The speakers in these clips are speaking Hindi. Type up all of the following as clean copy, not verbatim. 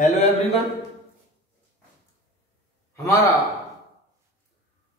Hello everyone. हमारा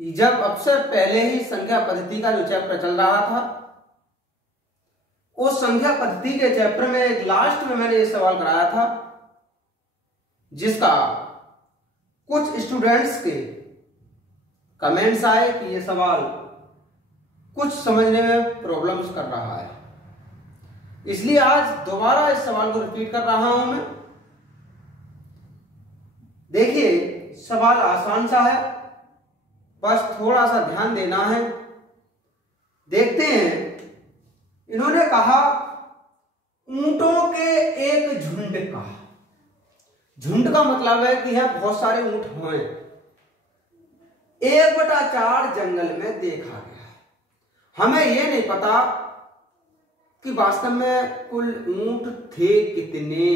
जब अब से पहले ही संख्या पद्धति का जो चैप्टर चल रहा था, उस संख्या पद्धति के चैप्टर में एक लास्ट में मैंने ये सवाल कराया था, जिसका कुछ स्टूडेंट्स के कमेंट्स आए कि ये सवाल कुछ समझने में प्रॉब्लम्स कर रहा है। इसलिए आज दोबारा इस सवाल को रिपीट कर रहा हूं मैं। देखिए, सवाल आसान सा है, बस थोड़ा सा ध्यान देना है। देखते हैं, इन्होंने कहा ऊंटों के एक झुंड का। झुंड का मतलब है कि यहां बहुत सारे ऊंट हुए। 1/4 जंगल में देखा गया। हमें यह नहीं पता कि वास्तव में कुल ऊंट थे कितने।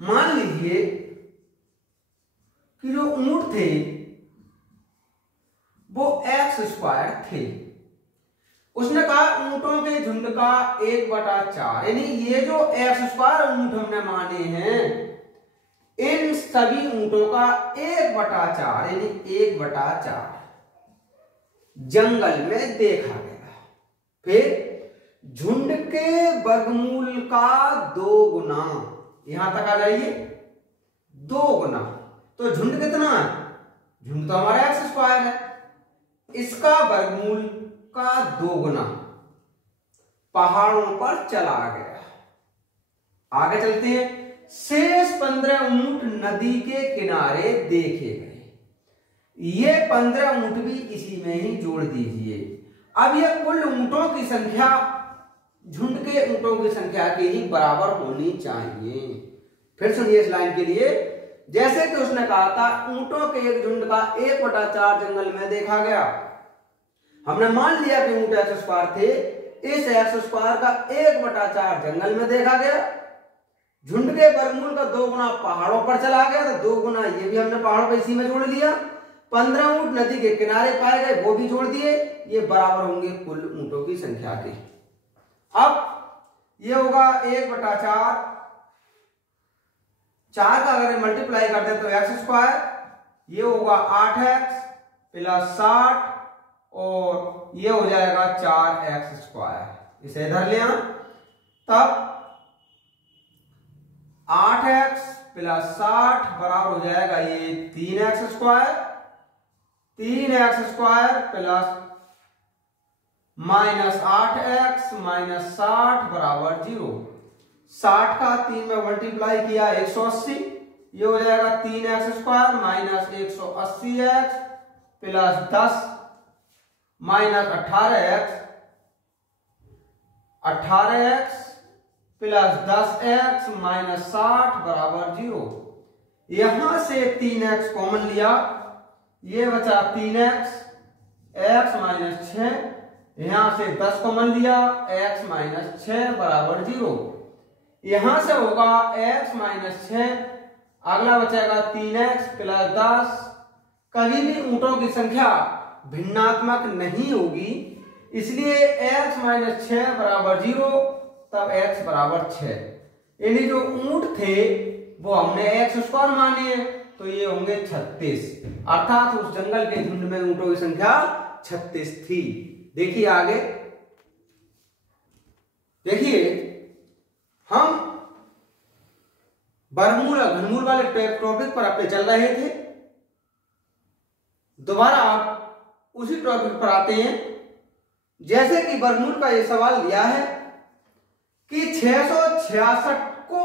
मान लीजिए कि जो ऊंट थे वो x² थे। उसने कहा ऊंटों के झुंड का 1/4, यानी ये जो x² ऊंट हमने माने हैं, इन सभी ऊंटों का 1/4 यानी 1/4 जंगल में देखा गया। फिर झुंड के वर्गमूल का 2 गुना, यहां तक आ जाइए, 2 गुना। तो झुंड कितना है? झुंड तो हमारा x² है, इसका वर्गमूल का 2 गुना पहाड़ों पर चला गया। आगे चलते हैं। शेष 15 ऊंट नदी के किनारे देखे गए। ये 15 ऊंट भी इसी में ही जोड़ दीजिए। अब ये कुल ऊंटों की संख्या झुंड के ऊंटों की संख्या के ही बराबर होनी चाहिए। फिर सुनिए इस लाइन के लिए। जैसे कि उसने कहा था ऊंटों के एक झुंड का 1/4 जंगल में देखा गया। हमने मान लिया कि ऊंट x² थे, इस x² का 1/4 जंगल में देखा गया। झुंड के वर्गमूल का 2 गुना पहाड़ों पर चला गया, तो 2 गुना ये भी हमने पहाड़ों पर इसी में जोड़ लिया। 15 ऊंट नदी के किनारे पाए गए, वो भी जोड़ दिए। ये बराबर होंगे कुल ऊंटों की संख्या के। अब ये होगा 1/4, 4 का अगर मल्टीप्लाई करते हैं तो x², ये होगा 8x + 60 और ये हो जाएगा 4x²। इसे इधर ले आना, तब 8x + 60 बराबर हो जाएगा ये 3x² 3x² प्लस -8x - 60 बराबर 0। 60 का 3 में मल्टीप्लाई किया 180, ये हो जाएगा 3x² - 180x plus 10 -18x 18x plus 10x - 60 बराबर 0। यहां से 3x कॉमन लिया, ये बचा 3x, x - 6, यहां से 10 कॉमन लिया, x - 6 बराबर 0। यहां से होगा x - 6, अगला बचेगा 3x प्लस 10। कभी भी ऊंटों की संख्या भिन्नात्मक नहीं होगी, इसलिए x - 6 बराबर 0, तब x बराबर 6। यानी जो ऊंट थे वो हमने x² माने, तो ये होंगे 36। अर्थात उस जंगल के झुंड में ऊंटों की संख्या 36 थी। देखिए आगे, देखिए हम वर्गमूल और घनमूल वाले टॉपिक पर अपने चल रहे थे। दोबारा आप उसी टॉपिक पर आते हैं। जैसे कि वर्गमूल का यह सवाल दिया है कि 666 को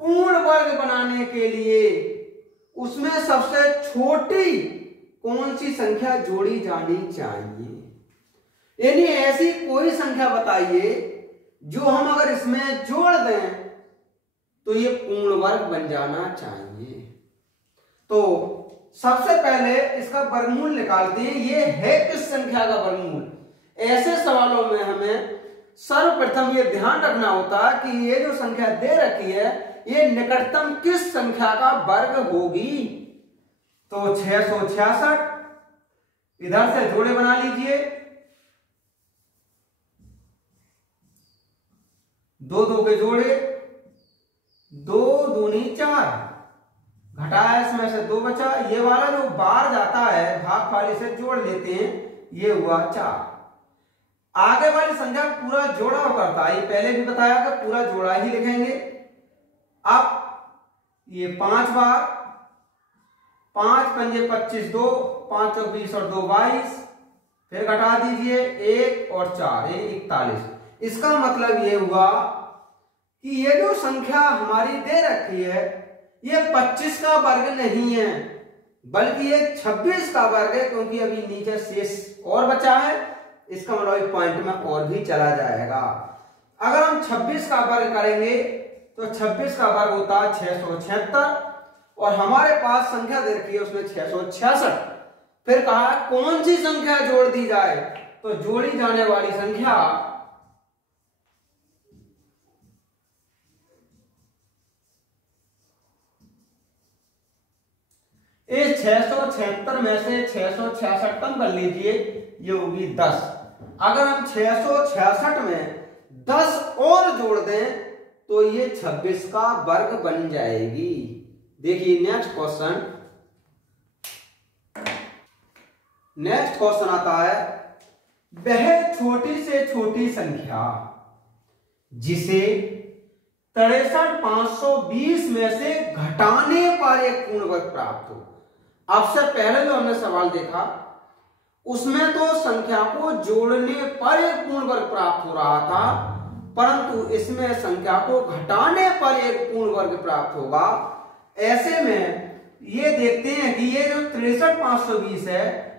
पूर्ण वर्ग बनाने के लिए उसमें सबसे छोटी कौन सी संख्या जोड़ी जानी चाहिए। यानी ऐसी कोई संख्या बताइए जो हम अगर इसमें जोड़ दें तो ये पूर्ण वर्ग बन जाना चाहिए। तो सबसे पहले इसका वर्गमूल निकालते हैं। ये है किस संख्या का वर्गमूल। ऐसे सवालों में हमें सर्वप्रथम ये ध्यान रखना होता है कि ये जो संख्या दे रखी है, ये निकटतम किस संख्या का वर्ग होगी। तो 666, इधर से जोड़े बना लीजिए, 2 2 के जोड़े, 2 दूनी 4, घटाया इसमें से 2 बचा। ये वाला जो बार जाता है भागफल से जोड़ लेते हैं, ये हुआ 4। आगे वाली संख्या पूरा जोड़ा करता है, ये पहले भी बताया कि पूरा जोड़ा ही लिखेंगे। अब ये 5 बार, 5 पंजे 25, 2 5 चौक 20 और 2 22, फिर घटा दीजिए 1 और 4 ये 41। इसका मतलब ये हुआ कि ये जो संख्या हमारी दे रखी है ये 25 का वर्ग नहीं है, बल्कि ये 26 का वर्ग है, क्योंकि अभी नीचे शेष और बचा है। इसका मतलब पॉइंट में और भी चला जाएगा। अगर हम 26 का वर्ग करेंगे तो 26 का वर्ग होता है 676, और हमारे पास संख्या दे रखी है उसमें 666। फिर कहा कौन सी संख्या जोड़ दी जाए, तो जोड़ी जाने वाली संख्या इस 676 में से 666 कम कर लीजिए, ये होगी 10। अगर हम 666 में 10 और जोड़ दें तो ये 26 का वर्ग बन जाएगी। देखिए नेक्स्ट क्वेश्चन आता है, वह छोटी से छोटी संख्या जिसे 63,520 में से घटाने पर एक पूर्ण वर्ग प्राप्त हो। अब से पहले जो हमने सवाल देखा उसमें तो संख्या को जोड़ने पर एक पूर्ण वर्ग प्राप्त हो रहा था, परंतु इसमें संख्या को घटाने पर एक पूर्ण वर्ग प्राप्त होगा। ऐसे में ये देखते हैं कि ये जो 63,520 है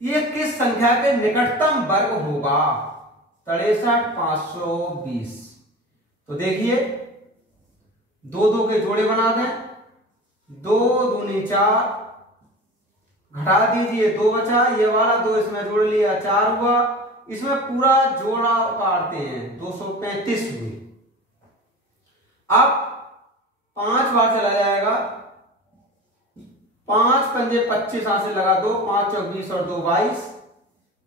ये किस संख्या के निकटतम वर्ग होगा। 63,520, तो देखिए 2 2 के जोड़े बना दें, 2 दूनी 4, घटा दीजिए 2 बचा, ये वाला 2 इसमें जोड़ लिया 4 हुआ। इसमें पूरा जोड़ा काटते हैं 235 हुई। अब 5 बार चला जाएगा, 5 पंजे 25 यहां से लगा 2, 5 चौक 20 और 2 22,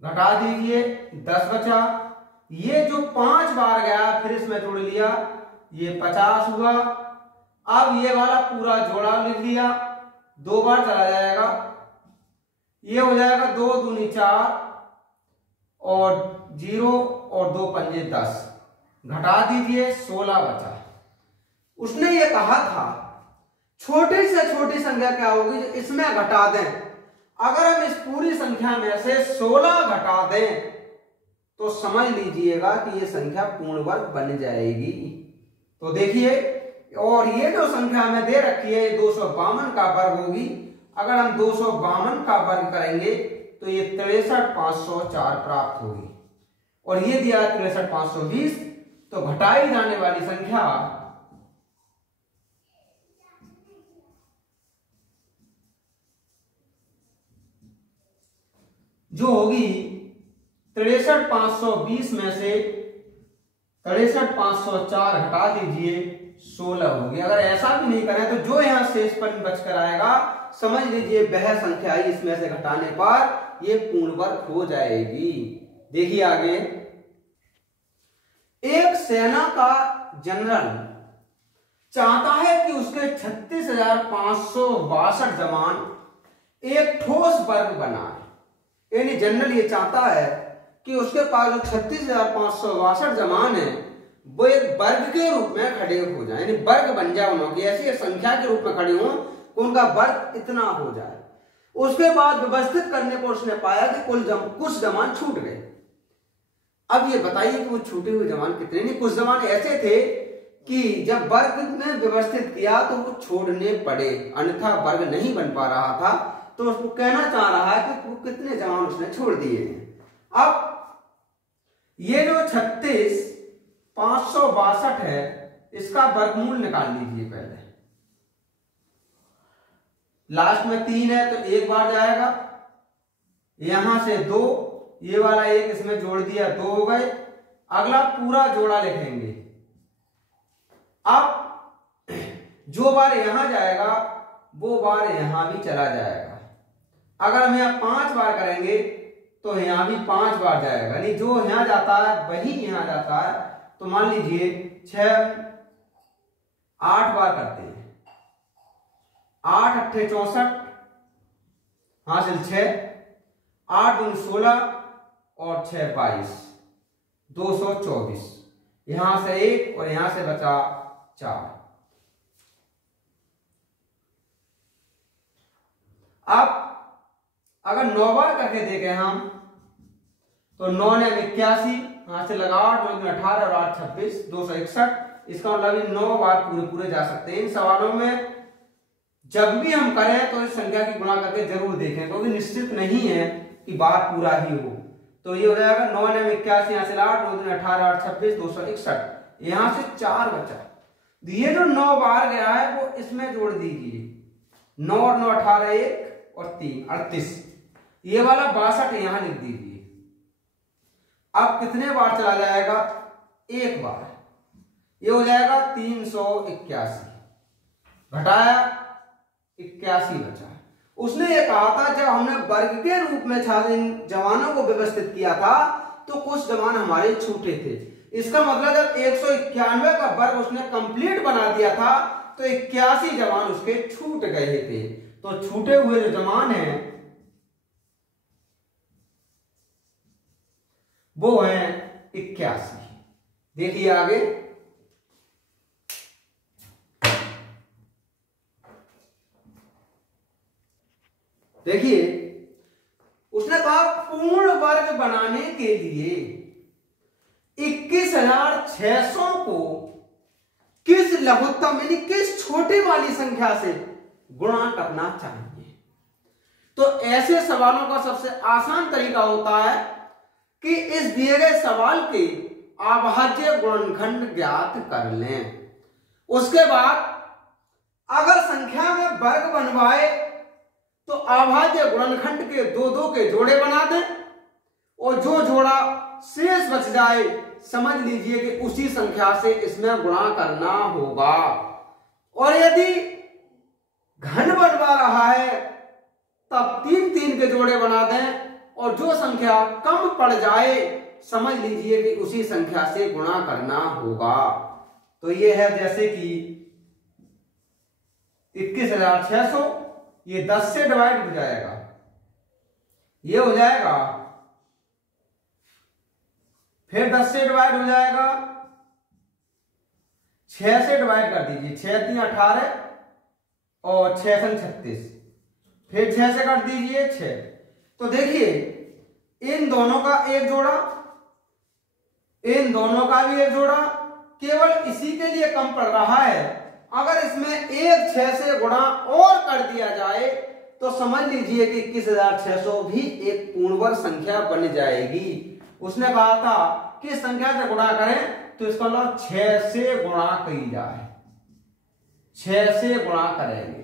घटा दीजिए 10 बचा। ये जो 5 बार गया फिर इसमें जोड़ लिया, ये 50 हुआ। अब ये वाला पूरा जोड़ा लिख लिया, 2 बार चला जाएगा, ये हो जाएगा 2 दूनी 4 और 0 और 2 पंजे 10, घटा दीजिए 16 बचा। उसने ये कहा था छोटी से छोटी संख्या क्या होगी जो इसमें घटा दें। अगर हम इस पूरी संख्या में से 16 घटा दें तो समझ लीजिएगा कि ये संख्या पूर्ण वर्ग बन जाएगी। तो देखिए, और ये जो संख्या हमें दे रखी है ये 252 का वर्ग होगी। अगर हम 252 का वर्ग करेंगे तो ये 63,504 प्राप्त होगी, और ये दिया 63,520, तो घटाई जाने वाली संख्या जो होगी 63,520 में से 63,504 घटा दीजिए 16 होगी। अगर ऐसा भी नहीं करें तो जो यहां शेष पद बचकर आएगा समझ लीजिए वह संख्या ही इसमें से घटाने पर ये पूर्ण वर्ग हो जाएगी। देखिए आगे, एक सेना का जनरल चाहता है कि उसके 36,562 जवान एक ठोस वर्ग बनाए। यानी जनरल ये चाहता है कि उसके पास जो 36,562 जवान है वो एक वर्ग के रूप में खड़े हो जाए, यानी वर्ग बन जाए, उनकी ऐसी संख्या के रूप में खड़े हों कि उनका वर्ग इतना हो जाए। उसके बाद व्यवस्थित करने पर उसने पाया कि कुछ जवान छूट गए। अब ये बताइए कि वो छूटे हुए जवान कितने। नहीं, कुछ जवान ऐसे थे कि जब वर्ग में व्यवस्थित किया तो वो छोड़ने पड़े, अन्यथा वर्ग नहीं बन पा रहा था। तो उसको कहना चाह रहा है कि वो कितने जवान उसने छोड़ दिए हैं। अब ये जो 36,562 है इसका वर्गमूल निकाल लीजिए। पहले लास्ट में 3 है तो 1 बार जाएगा, यहां से 2, ये वाला 1 इसमें जोड़ दिया 2 हो गए। अगला पूरा जोड़ा लिखेंगे। अब जो बार यहां जाएगा वो बार यहां भी चला जाएगा। अगर हम यहां 5 बार करेंगे तो यहां भी 5 बार जाएगा, यानी जो यहां जाता है वही यहां जाता है। तो मान लीजिए 6 8 बार करते हैं 8 अट्ठे 64 हासिल 6, 8 दूनी 16 और 6 22, 224। यहां से 1 और यहां से बचा 4। अब अगर 9 बार करके देखें हम तो 9 ने 81, यहां से लगा 8 9 18 और 8 26, 261। इसका मतलब 9 बार पूरे पूरे जा सकते हैं। इन सवालों में जब भी हम करें तो इस संख्या की गुणा करके जरूर देखें, क्योंकि निश्चित नहीं है कि बार पूरा ही हो। तो ये हो जाएगा 9 ने 81, यहां से 8 9 18 8 26, 261। यहां से 4 बचा। ये जो 9 बार गया है वो इसमें जोड़ दीजिए। 9 और 9 18 1 और 3 38। ये वाला 62 यहां लिख दीजिए। अब कितने बार चला जाएगा? 1 बार। ये हो जाएगा 381, घटाया 81 बचा। उसने ये कहा था जब हमने वर्ग के रूप में जवानों को व्यवस्थित किया था तो कुछ जवान हमारे छूटे थे। इसका मतलब जब 191 का वर्ग उसने कंप्लीट बना दिया था तो 81 जवान उसके छूट गए थे। तो छूटे हुए जो जवान हैं वो है 81। देखिए आगे, देखिए उसने कहा पूर्ण वर्ग बनाने के लिए 21,600 को किस लघुत्तम यानी किस छोटी वाली संख्या से गुणा करना चाहिए। तो ऐसे सवालों का सबसे आसान तरीका होता है कि इस दिए गए सवाल के अभाज्य गुणनखंड ज्ञात कर लें। उसके बाद अगर संख्या में वर्ग बनवाए तो अभाज्य गुणनखंड के 2 के जोड़े बना दें और जो जोड़ा शेष बच जाए समझ लीजिए कि उसी संख्या से इसमें गुणा करना होगा। और यदि घन बनवा रहा है तब 3 के जोड़े बना दें और जो संख्या कम पड़ जाए समझ लीजिए कि उसी संख्या से गुणा करना होगा। तो ये है जैसे कि 21,600, ये 10 से डिवाइड हो जाएगा, ये हो जाएगा, फिर 10 से डिवाइड हो जाएगा, 6 से डिवाइड कर दीजिए, 6 3 18 और 6 36, फिर 6 से काट दीजिए 6। तो देखिए इन दोनों का एक जोड़ा, इन दोनों का भी एक जोड़ा, केवल इसी के लिए कम पड़ रहा है। अगर इसमें एक 6 से गुणा और कर दिया जाए तो समझ लीजिए कि 21,600 भी एक पूर्ण वर्ग संख्या बन जाएगी। उसने कहा था कि संख्या से गुणा करें तो इसका मतलब 6 से गुणा की जाए, 6 से गुणा करेंगे।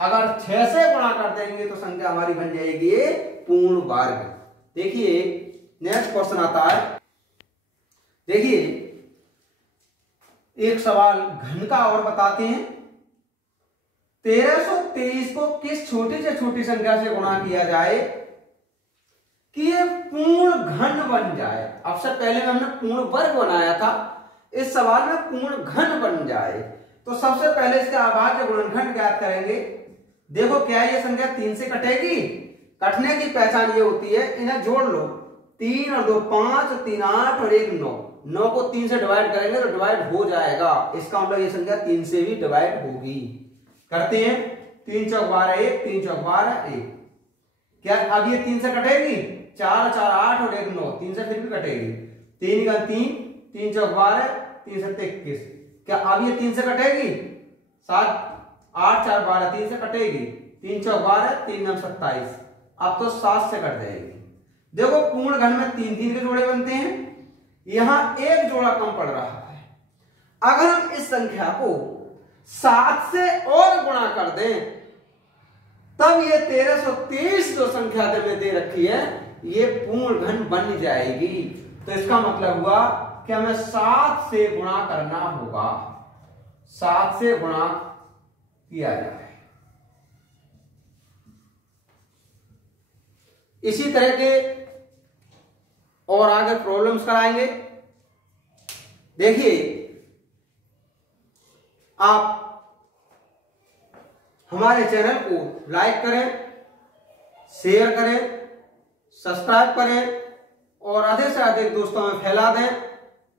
अगर 6 से गुणा कर देंगे तो संख्या हमारी बन जाएगी पूर्ण वर्ग। देखिए नेक्स्ट क्वेश्चन आता है। देखिए एक सवाल घन का और बताते हैं। 1323 को किस छोटी से छोटी संख्या से गुणा किया जाए कि ये पूर्ण घन बन जाए। अब से पहले में हमने पूर्ण वर्ग बनाया था, इस सवाल में पूर्ण घन बन जाए। तो सबसे पहले इसका अभाज्य गुणनखंड ज्ञात करेंगे। देखो क्या ये संख्या 3 से कटेगी? कटने की पहचान ये होती है, इन्हें जोड़ लो, 3 और 2 5, 3 8 और 1 9। 9 को 3 से डिवाइड करेंगे तो डिवाइड हो जाएगा। इसका मतलब ये संख्या 3 से भी डिवाइड होगी। करते हैं, 3 चौक 12 1, 3 चौक 12 1। क्या अब ये 3 से कटेगी? 4 4 8 और 1 9, 3 से फिर भी कटेगी। 3 का 3, 3 चौक 12, 3 7 21। क्या अब ये 3 से कटेगी? 7 8 4 12, 3 से कटेगी, 3 चौक 12, 3 9 27। अब तो 7 से कट जाएगी। देखो पूर्ण घन में 3 के जोड़े बनते हैं, यहां एक जोड़ा कम पड़ रहा है। अगर हम इस संख्या को 7 से और गुणा कर दें तब ये 1323 जो संख्या में दे रखी है ये पूर्ण घन बन जाएगी। तो इसका मतलब हुआ कि हमें 7 से गुणा करना होगा, 7 से गुणा किया जाए। इसी तरह के और आगे प्रॉब्लम्स कराएंगे। देखिए आप हमारे चैनल को लाइक करें, शेयर करें, सब्सक्राइब करें और अधिक से अधिक दोस्तों में फैला दें।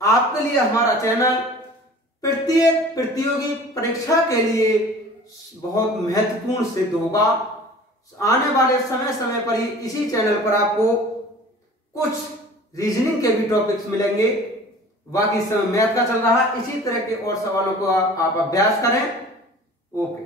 आपके लिए हमारा चैनल प्रत्येक प्रतियोगी परीक्षा के लिए बहुत महत्वपूर्ण सिद्ध होगा। आने वाले समय पर ही इसी चैनल पर आपको कुछ रीजनिंग के भी टॉपिक्स मिलेंगे। बाकी समय मैथ का चल रहा है। इसी तरह के और सवालों को आप अभ्यास करें। ओके।